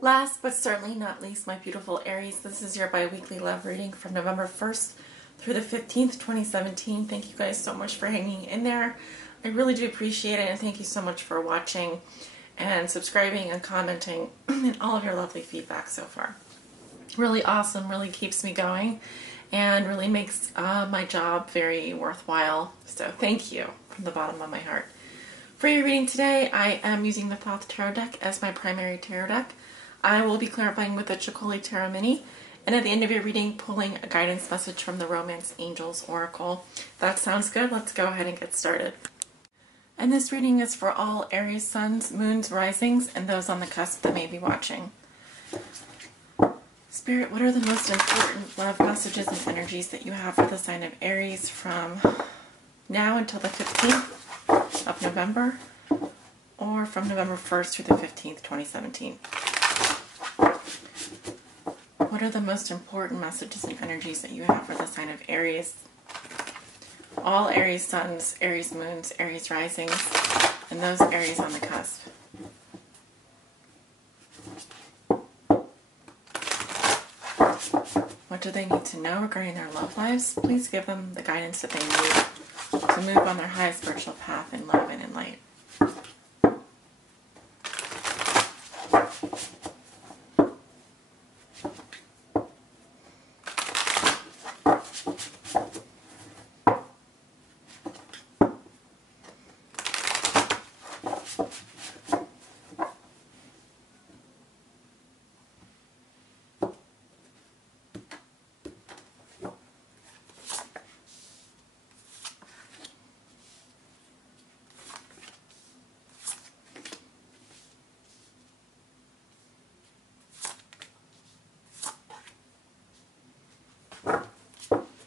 Last but certainly not least, my beautiful Aries, this is your bi-weekly love reading from November 1st through the 15th, 2017. Thank you guys so much for hanging in there. I really do appreciate it, and thank you so much for watching and subscribing and commenting and all of your lovely feedback so far. Really awesome, really keeps me going, and really makes my job very worthwhile. So thank you from the bottom of my heart. For your reading today, I am using the Thoth Tarot deck as my primary tarot deck. I will be clarifying with the Chicoli Tarot Mini, and at the end of your reading, pulling a guidance message from the Romance Angels Oracle. That sounds good. Let's go ahead and get started. And this reading is for all Aries suns, moons, risings, and those on the cusp that may be watching. Spirit, what are the most important love messages and energies that you have for the sign of Aries from now until the 15th of November, or from November 1st through the 15th, 2017? What are the most important messages and energies that you have for the sign of Aries? All Aries suns, Aries moons, Aries risings, and those Aries on the cusp. What do they need to know regarding their love lives? Please give them the guidance that they need to move on their high spiritual path in love and in light.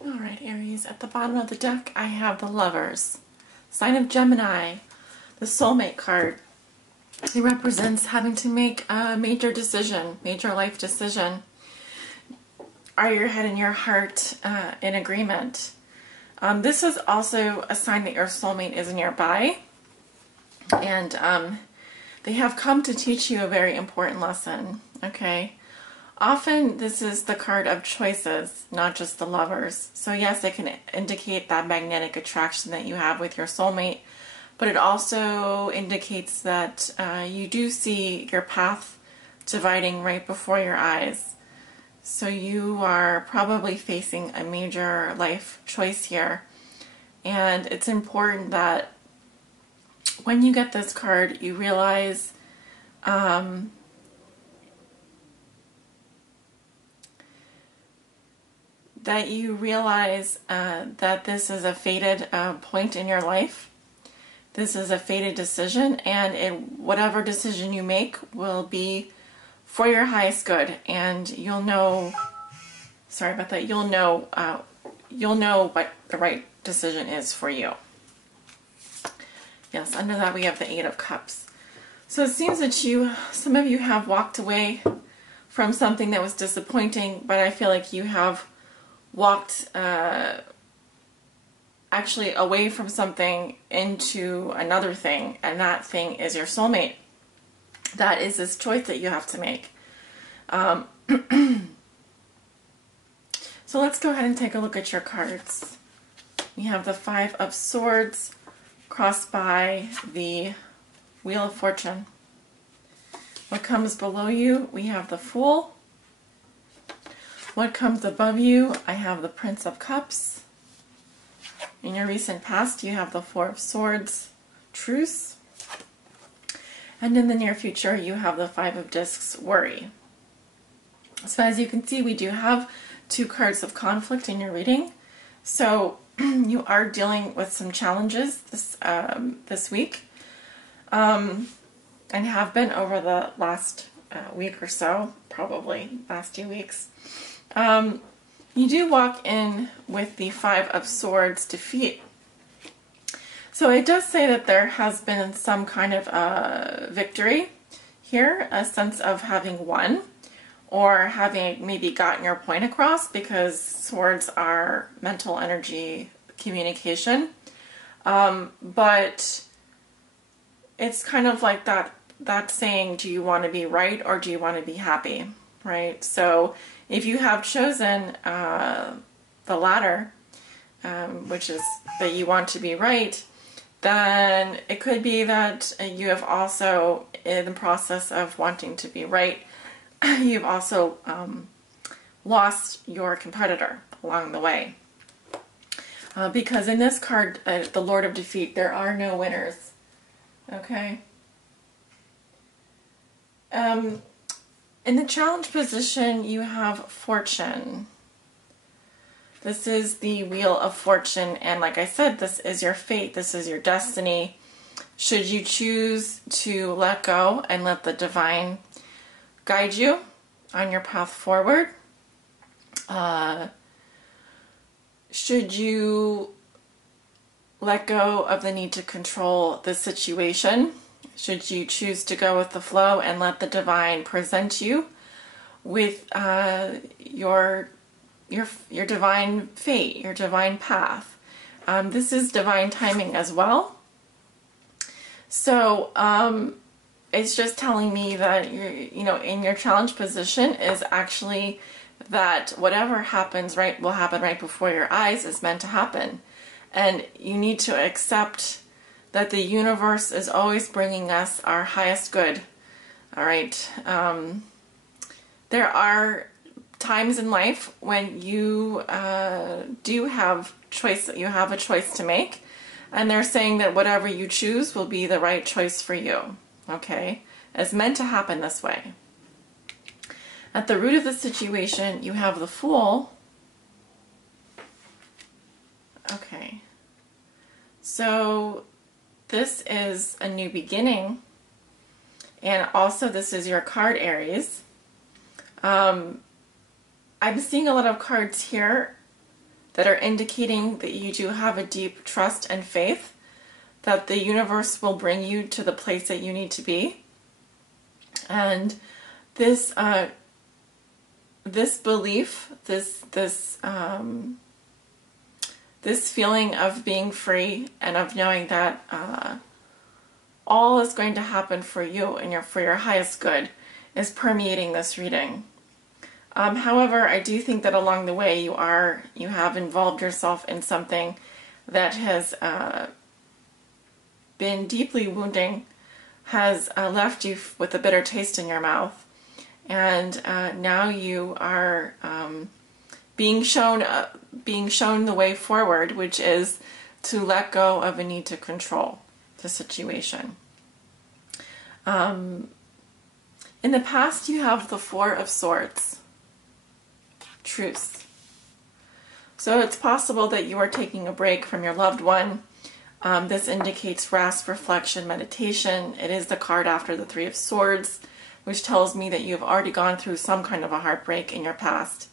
Alright, Aries, at the bottom of the deck I have the Lovers. Sign of Gemini, the Soulmate card. It represents having to make a major decision, major life decision. Are your head and your heart in agreement? This is also a sign that your soulmate is nearby, and they have come to teach you a very important lesson, okay? Often this is the card of choices, not just the lovers. So yes, it can indicate that magnetic attraction that you have with your soulmate, but it also indicates that you do see your path dividing right before your eyes. So you are probably facing a major life choice here. And it's important that when you get this card, you realize that this is a fated point in your life. This is a fated decision, and whatever decision you make will be for your highest good, and you'll know, sorry about that, you'll know what the right decision is for you. Yes, under that we have the Eight of Cups. So it seems that some of you have walked away from something that was disappointing, but I feel like you have walked actually away from something into another thing, and that thing is your soulmate. That is this choice that you have to make. So let's go ahead and take a look at your cards. We have the Five of Swords crossed by the Wheel of Fortune. What comes below you? We have the Fool. What comes above you? I have the Prince of Cups. In your recent past, you have the Four of Swords, Truce. And in the near future, you have the Five of Discs, Worry. So as you can see, we do have two cards of conflict in your reading. So you are dealing with some challenges this week, and have been over the last week or so, probably last 2 weeks. You do walk in with the Five of Swords defeat. So it does say that there has been some kind of victory here, a sense of having won, or having maybe gotten your point across, because swords are mental energy communication. But it's kind of like that saying, do you want to be right or do you want to be happy, right? So if you have chosen the latter, which is that you want to be right, then it could be that you have also, in the process of wanting to be right, you've also lost your competitor along the way. Because in this card, the Lord of Defeat, there are no winners. Okay? In the challenge position, you have Fortune. This is the Wheel of Fortune, and like I said, this is your fate, this is your destiny. Should you choose to let go and let the divine guide you on your path forward, should you let go of the need to control the situation, should you choose to go with the flow and let the divine present you with your divine fate, your divine path. This is divine timing as well. So it's just telling me that in your challenge position is actually that whatever happens will happen right before your eyes is meant to happen. And you need to accept that the universe is always bringing us our highest good. All right. There are times in life when you do have choice. You have a choice to make, and they're saying that whatever you choose will be the right choice for you. Okay, it's meant to happen this way. At the root of the situation, you have the Fool. Okay, so this is a new beginning, and also this is your card, Aries. I'm seeing a lot of cards here that are indicating that you do have a deep trust and faith that the universe will bring you to the place that you need to be. And this belief, this feeling of being free and of knowing that all is going to happen for you and for your highest good is permeating this reading. However, I do think that along the way you have involved yourself in something that has been deeply wounding, has left you with a bitter taste in your mouth, and now you are being shown the way forward, which is to let go of a need to control the situation. In the past, you have the Four of Swords. Truth. So it's possible that you are taking a break from your loved one. This indicates rest, reflection, meditation. It is the card after the Three of Swords, which tells me that you've already gone through some kind of a heartbreak in your past.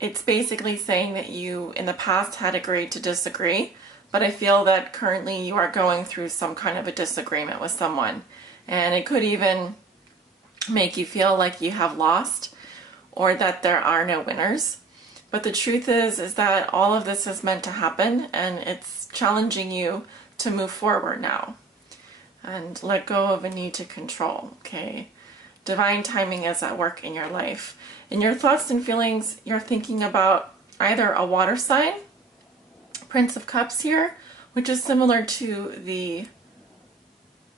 It's basically saying that you in the past had agreed to disagree, but I feel that currently you are going through some kind of a disagreement with someone, and it could even make you feel like you have lost or that there are no winners. But the truth is that all of this is meant to happen, and it's challenging you to move forward now and let go of a need to control. Okay, divine timing is at work in your life. In your thoughts and feelings, you're thinking about either a water sign, Prince of Cups here, which is similar to the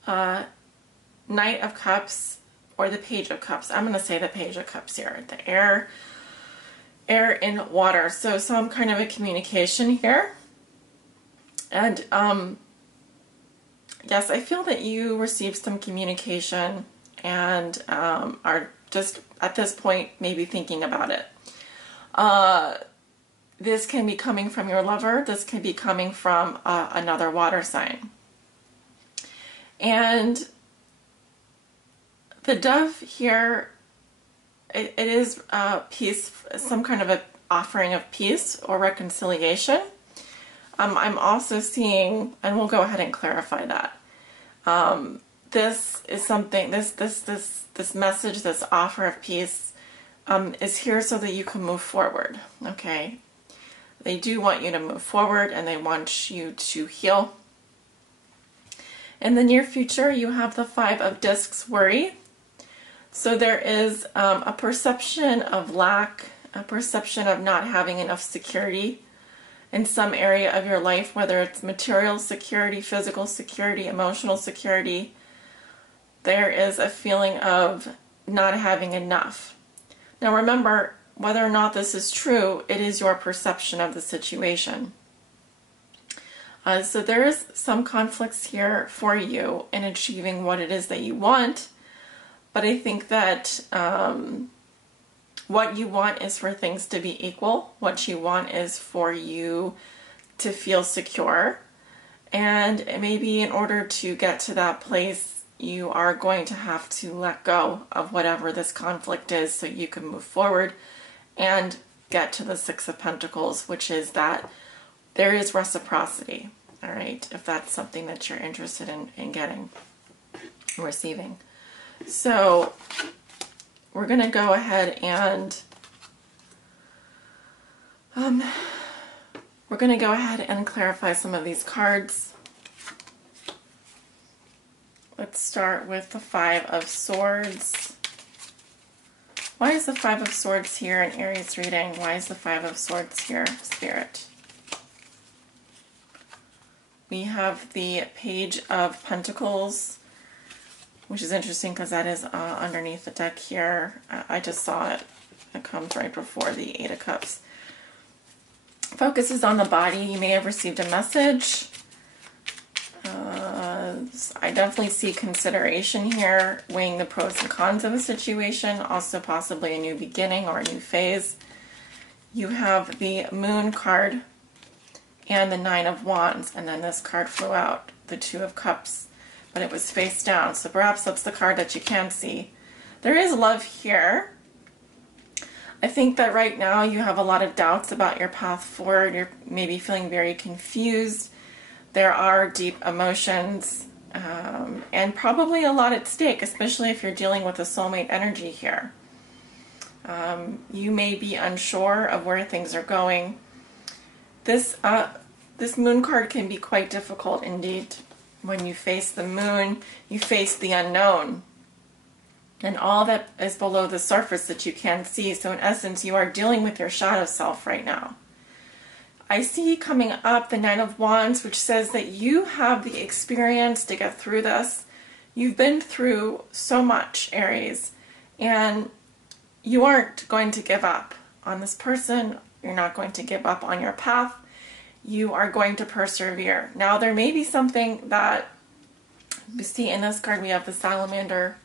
Knight of Cups, or the Page of Cups. I'm going to say the Page of Cups here. The air and water. So some kind of a communication here. And yes, I feel that you received some communication and are just at this point maybe thinking about it. This can be coming from your lover. This can be coming from another water sign. And the dove here, it is peace, some kind of an offering of peace or reconciliation. I'm also seeing, and we'll go ahead and clarify that. This is something, this message, this offer of peace is here so that you can move forward, okay? They do want you to move forward and they want you to heal. In the near future, you have the 5 of Discs, worry. So there is a perception of lack, a perception of not having enough security in some area of your life, whether it's material security, physical security, emotional security. There is a feeling of not having enough. Now remember, whether or not this is true, it is your perception of the situation. So there is some conflicts here for you in achieving what it is that you want, but I think that what you want is for things to be equal. What you want is for you to feel secure, and maybe in order to get to that place, you are going to have to let go of whatever this conflict is so you can move forward and get to the 6 of Pentacles, which is that there is reciprocity, all right, if that's something that you're interested in getting, receiving. So we're going to go ahead and clarify some of these cards. Let's start with the 5 of Swords. Why is the 5 of Swords here in Aries reading? Why is the 5 of Swords here, Spirit? We have the Page of Pentacles, which is interesting because that is underneath the deck here. I just saw it. It comes right before the 8 of Cups. Focuses on the body. You may have received a message. I definitely see consideration here, weighing the pros and cons of a situation, also possibly a new beginning or a new phase. You have the Moon card and the 9 of Wands, and then this card flew out, the 2 of Cups, but it was face down, so perhaps that's the card that you can see. There is love here. I think that right now you have a lot of doubts about your path forward. You're maybe feeling very confused. There are deep emotions and probably a lot at stake, especially if you're dealing with a soulmate energy here. You may be unsure of where things are going. This Moon card can be quite difficult indeed. When you face the Moon, you face the unknown and all that is below the surface that you can't see. So in essence, you are dealing with your shadow self right now. I see coming up the 9 of Wands, which says that you have the experience to get through this. You've been through so much, Aries, and you aren't going to give up on this person. You're not going to give up on your path. You are going to persevere. Now, there may be something that you see in this card. We have the salamander,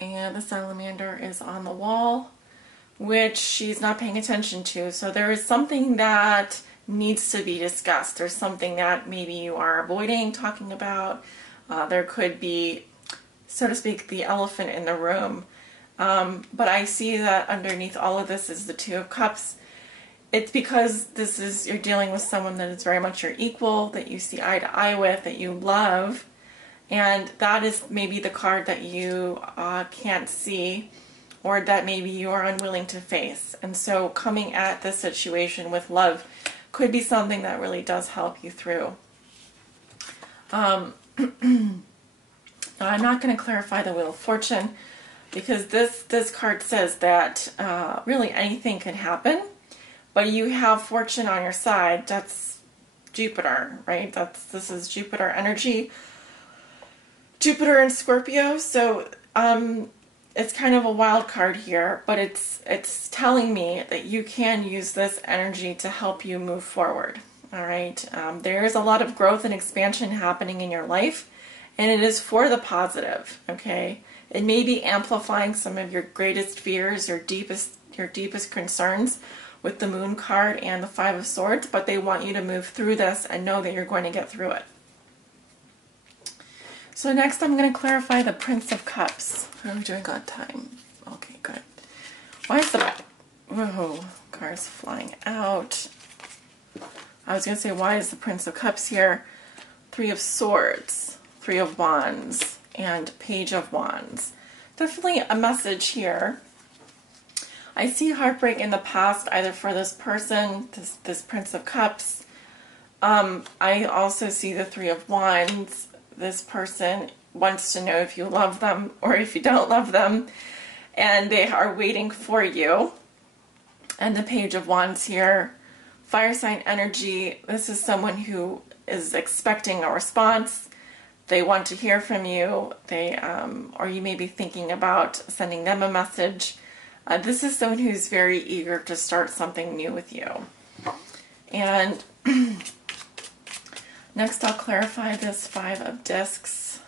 and the salamander is on the wall, which she's not paying attention to. So there is something that needs to be discussed. There's something that maybe you are avoiding talking about. There could be, so to speak, the elephant in the room. But I see that underneath all of this is the 2 of Cups. It's because you're dealing with someone that is very much your equal, that you see eye to eye with, that you love. And that is maybe the card that you can't see, or that maybe you are unwilling to face. And so coming at this situation with love could be something that really does help you through. I'm not going to clarify the Wheel of Fortune, because this card says that really anything can happen, but you have fortune on your side. That's Jupiter, right? This is Jupiter energy. Jupiter and Scorpio, so it's kind of a wild card here, but it's telling me that you can use this energy to help you move forward. All right, there is a lot of growth and expansion happening in your life, and it is for the positive. Okay, it may be amplifying some of your greatest fears, your deepest concerns with the Moon card and the 5 of Swords, but they want you to move through this and know that you're going to get through it. So next I'm going to clarify the Prince of Cups. How are we doing on time? Okay, good. Why is the... Whoa, car's flying out. I was going to say, why is the Prince of Cups here? 3 of Swords, 3 of Wands, and Page of Wands. Definitely a message here I see heartbreak in the past, either for this person, this Prince of Cups. I also see the Three of Wands. This person wants to know if you love them or if you don't love them, and they are waiting for you. And the Page of Wands here, fire sign energy. This is someone who is expecting a response. They want to hear from you. Or you may be thinking about sending them a message. This is someone who's very eager to start something new with you. And next I'll clarify this Five of Discs.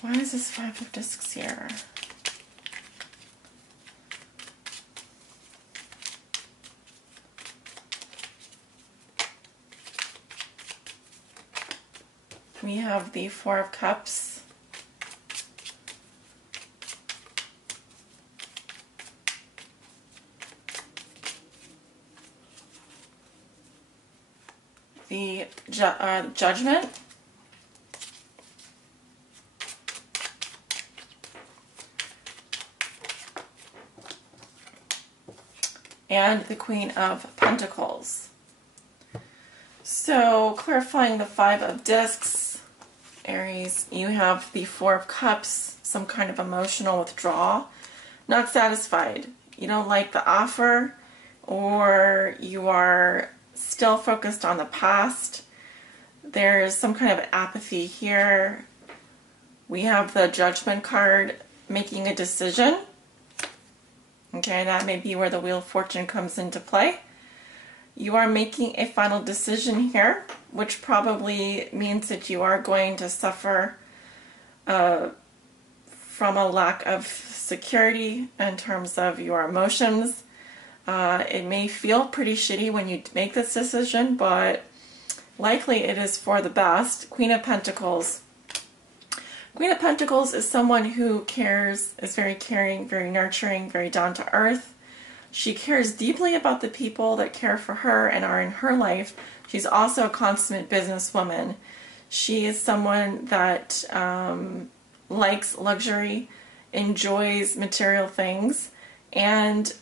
Why is this Five of Discs here? We have the Four of Cups. The Judgment. And the Queen of Pentacles. So, clarifying the Five of Discs, Aries, you have the Four of Cups, some kind of emotional withdrawal, not satisfied. You don't like the offer, or you are still focused on the past. There's some kind of apathy here. We have the Judgment card, making a decision. Okay, that may be where the Wheel of Fortune comes into play. You are making a final decision here, which probably means that you are going to suffer from a lack of security in terms of your emotions. It may feel pretty shitty when you make this decision, but likely it is for the best. Queen of Pentacles. Queen of Pentacles is someone who cares, is very caring, very nurturing, very down to earth. She cares deeply about the people that care for her and are in her life. She's also a consummate businesswoman. She is someone that likes luxury, enjoys material things, and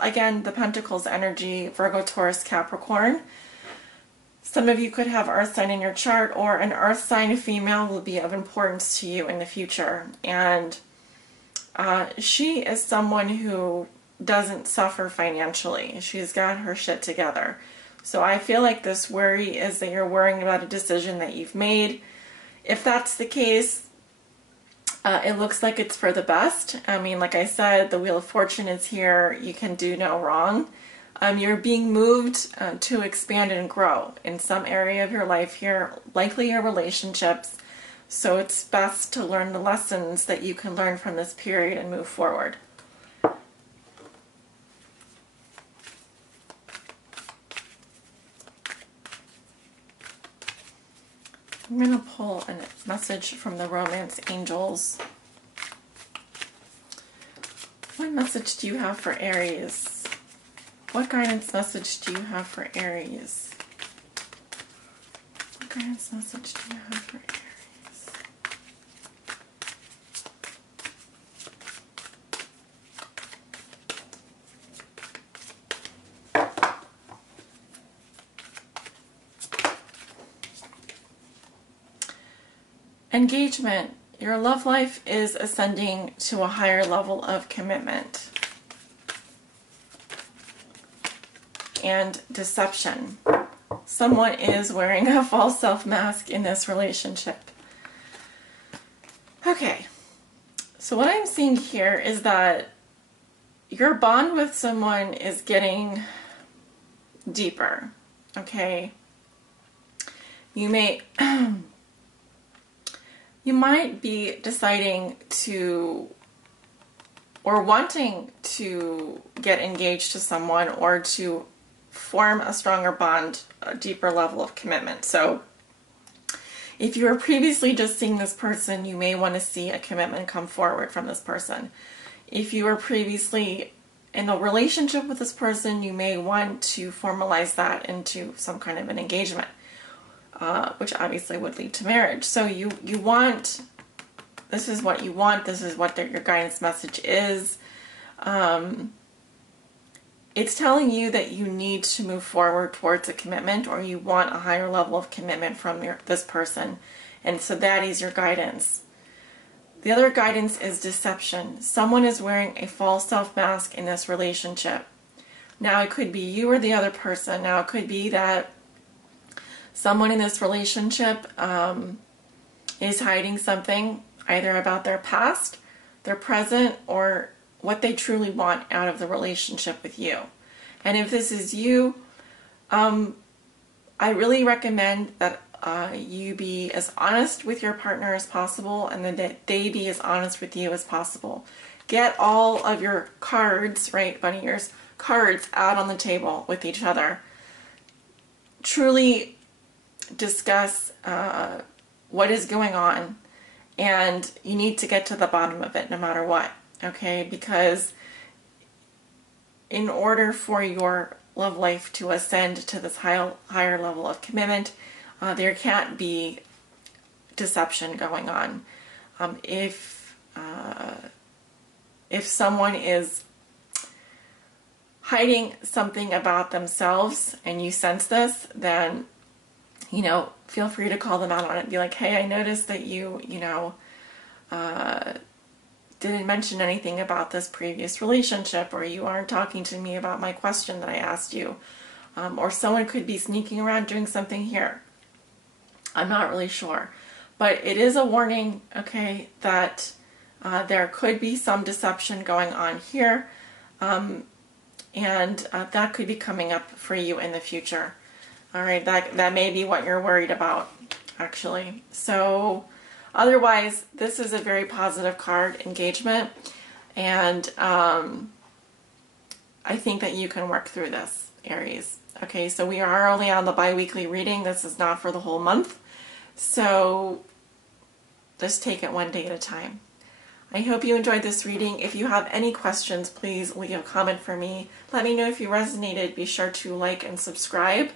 again, the Pentacles energy, Virgo, Taurus, Capricorn. Some of you could have earth sign in your chart, or an earth sign female will be of importance to you in the future. And she is someone who doesn't suffer financially. She's got her shit together. So I feel like this worry is that you're worrying about a decision that you've made. If that's the case, it looks like it's for the best. I mean, like I said, the Wheel of Fortune is here. You can do no wrong. You're being moved to expand and grow in some area of your life here, likely your relationships. So it's best to learn the lessons that you can learn from this period and move forward. I'm going to pull a message from the Romance Angels. What message do you have for Aries? What guidance message do you have for Aries? What guidance message do you have for Aries? Engagement. Your love life is ascending to a higher level of commitment and deception. Someone is wearing a false self mask in this relationship. Okay, so what I'm seeing here is that your bond with someone is getting deeper. Okay, you may you might be deciding to or wanting to get engaged to someone, or to form a stronger bond, a deeper level of commitment. So if you were previously just seeing this person, you may want to see a commitment come forward from this person. If you were previously in a relationship with this person, you may want to formalize that into some kind of an engagement, which obviously would lead to marriage. So you want This is what you want. This is what your guidance message is. It's telling you that you need to move forward towards a commitment, or you want a higher level of commitment from this person. And so that is your guidance. The other guidance is deception. Someone is wearing a false self mask in this relationship. Now, it could be you or the other person. Now, it could be that someone in this relationship is hiding something, either about their past, their present, or what they truly want out of the relationship with you. And if this is you, I really recommend that you be as honest with your partner as possible, and then that they be as honest with you as possible. Get all of your cards, right, bunny ears, cards out on the table with each other. Truly discuss what is going on, and you need to get to the bottom of it no matter what, okay? Because in order for your love life to ascend to this higher level of commitment, there can't be deception going on. If someone is hiding something about themselves and you sense this, then, you know, feel free to call them out on it. Be like, hey, I noticed that you didn't mention anything about this previous relationship, or you aren't talking to me about my question that I asked you. Or someone could be sneaking around doing something here. I'm not really sure. But it is a warning, okay, that there could be some deception going on here. And that could be coming up for you in the future. All right, that may be what you're worried about, actually. So otherwise, this is a very positive card, engagement. And I think that you can work through this, Aries. Okay, so we are only on the bi-weekly reading. This is not for the whole month. So just take it one day at a time. I hope you enjoyed this reading. If you have any questions, please leave a comment for me. Let me know if you resonated. Be sure to like and subscribe.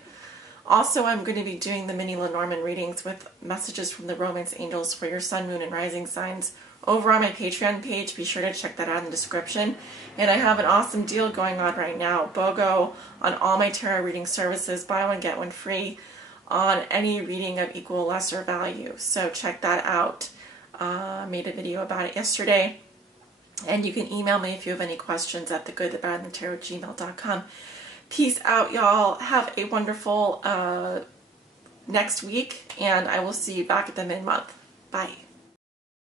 Also, I'm going to be doing the mini Lenormand readings with messages from the romance angels for your sun, moon, and rising signs over on my Patreon page. Be sure to check that out in the description. And I have an awesome deal going on right now. BOGO on all my tarot reading services. Buy one, get one free on any reading of equal or lesser value. So check that out. Made a video about it yesterday. And you can email me if you have any questions at thegoodthebadandthetarot@gmail.com. Peace out, y'all. Have a wonderful next week, and I will see you back at the mid-month. Bye.